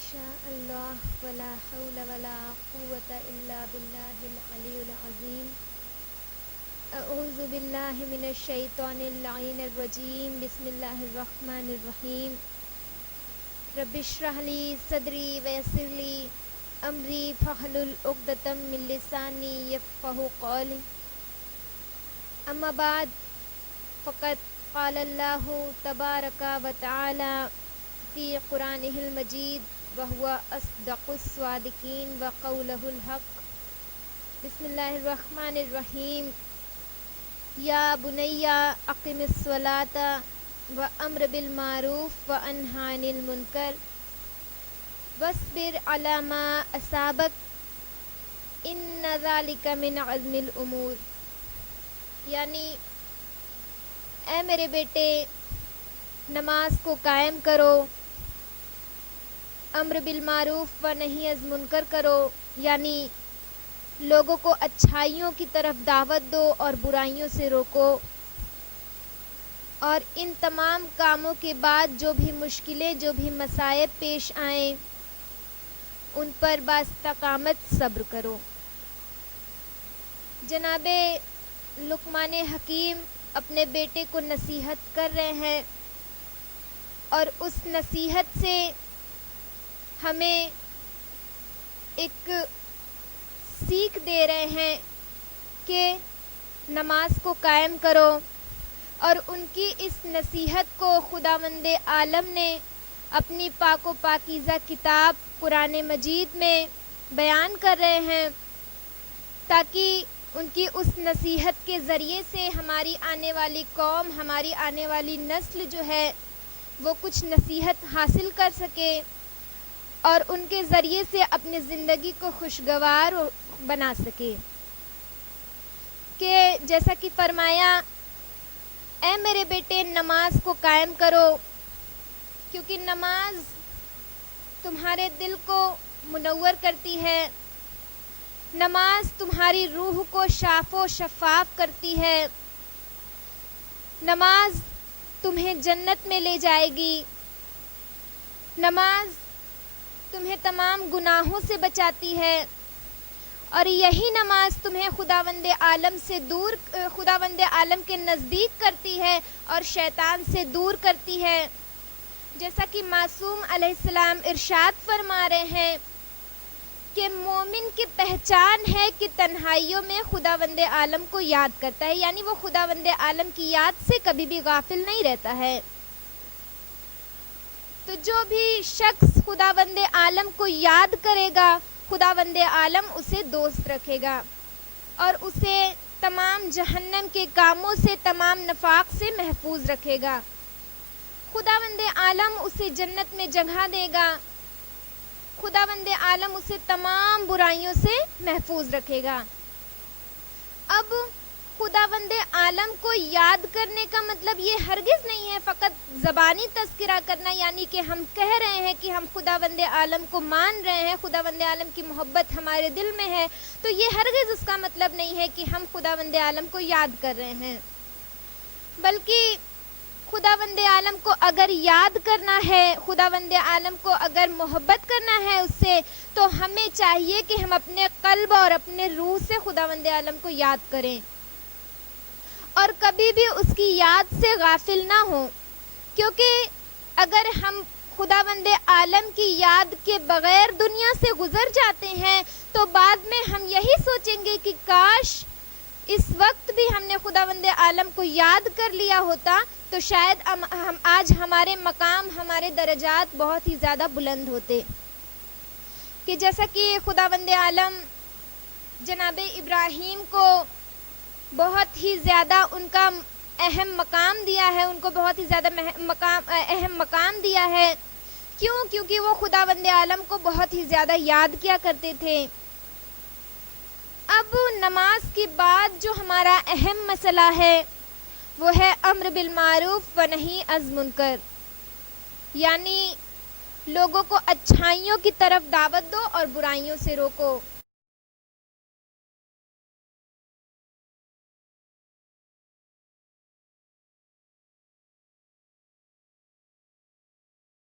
شاء اللہ ولا حول ولا قوة الا باللہ العلی العظیم. اعوذ باللہ من الشیطان اللعین الرجیم. بسم اللہ الرحمن الرحیم. رب اشرح لی صدری ویسر لی امری فاحلل عقدۃ من لسانی یفقہوا قولی. اما بعد فقد قال اللہ تبارک و تعالی فی قرآنہ المجید وہو اصدق الصادقین وقولہ الحق. بسم اللہ الرحمن الرحیم. یا بنی اقم الصلاۃ وامر بالمعروف وانہی عن المنکر واصبر علی ما اصابک ان ذلک من عزم الامور. یعنی اے میرے بیٹے، نماز کو قائم کرو، امر بالمعروف و نہی از منکر کرو، یعنی لوگوں کو اچھائیوں کی طرف دعوت دو اور برائیوں سے روکو، اور ان تمام کاموں کے بعد جو بھی مشکلیں، جو بھی مصائب پیش آئیں ان پر باستقامت صبر کرو. جناب لقمان حکیم اپنے بیٹے کو نصیحت کر رہے ہیں، اور اس نصیحت سے ہمیں ایک سیکھ دے رہے ہیں کہ نماز کو قائم کرو. اور ان کی اس نصیحت کو خداوند عالم نے اپنی پاک و پاکیزہ کتاب قرآن مجید میں بیان کر رہے ہیں، تاکہ ان کی اس نصیحت کے ذریعے سے ہماری آنے والی قوم، ہماری آنے والی نسل جو ہے وہ کچھ نصیحت حاصل کر سکے اور ان کے ذریعے سے اپنی زندگی کو خوشگوار بنا سکے. کہ جیسا کہ فرمایا، اے میرے بیٹے نماز کو قائم کرو، کیونکہ نماز تمہارے دل کو منور کرتی ہے، نماز تمہاری روح کو صاف و شفاف کرتی ہے، نماز تمہیں جنت میں لے جائے گی، نماز تمہیں تمام گناہوں سے بچاتی ہے، اور یہی نماز تمہیں خداوند عالم کے نزدیک کرتی ہے اور شیطان سے دور کرتی ہے. جیسا کہ معصوم علیہ السلام ارشاد فرما رہے ہیں کہ مومن کی پہچان ہے کہ تنہائیوں میں خداوند عالم کو یاد کرتا ہے، یعنی وہ خداوند عالم کی یاد سے کبھی بھی غافل نہیں رہتا ہے. تو جو بھی شخص خداوند عالم کو یاد کرے گا، خداوند عالم اسے دوست رکھے گا اور اسے تمام جہنم کے کاموں سے، تمام نفاق سے محفوظ رکھے گا. خداوند عالم اسے جنت میں جگہ دے گا، خداوند عالم اسے تمام برائیوں سے محفوظ رکھے گا. اب خداوند عالم کو یاد کرنے کا مطلب یہ ہرگز نہیں ہے فقط زبانی تذکرہ کرنا، یعنی کہ ہم کہہ رہے ہیں کہ ہم خداوند عالم کو مان رہے ہیں، خداوند عالم کی محبت ہمارے دل میں ہے، تو یہ ہرگز اس کا مطلب نہیں ہے کہ ہم خداوند عالم کو یاد کر رہے ہیں. بلکہ خداوند عالم کو اگر یاد کرنا ہے، خداوند عالم کو اگر محبت کرنا ہے اس سے، تو ہمیں چاہیے کہ ہم اپنے قلب اور اپنے روح سے خداوند عالم کو یاد کریں اور کبھی بھی اس کی یاد سے غافل نہ ہوں. کیونکہ اگر ہم خداوند عالم کی یاد کے بغیر دنیا سے گزر جاتے ہیں تو بعد میں ہم یہی سوچیں گے کہ کاش اس وقت بھی ہم نے خداوند عالم کو یاد کر لیا ہوتا تو شاید آج ہمارے مقام، ہمارے درجات بہت ہی زیادہ بلند ہوتے. کہ جیسا کہ خداوند عالم جناب ابراہیم کو بہت ہی زیادہ ان کا اہم مقام دیا ہے، ان کو بہت ہی زیادہ اہم مقام دیا ہے. کیونکہ وہ خداوند عالم کو بہت ہی زیادہ یاد کیا کرتے تھے. اب نماز کے بعد جو ہمارا اہم مسئلہ ہے وہ ہے امر بالمعروف و نہی از منکر، یعنی لوگوں کو اچھائیوں کی طرف دعوت دو اور برائیوں سے روکو.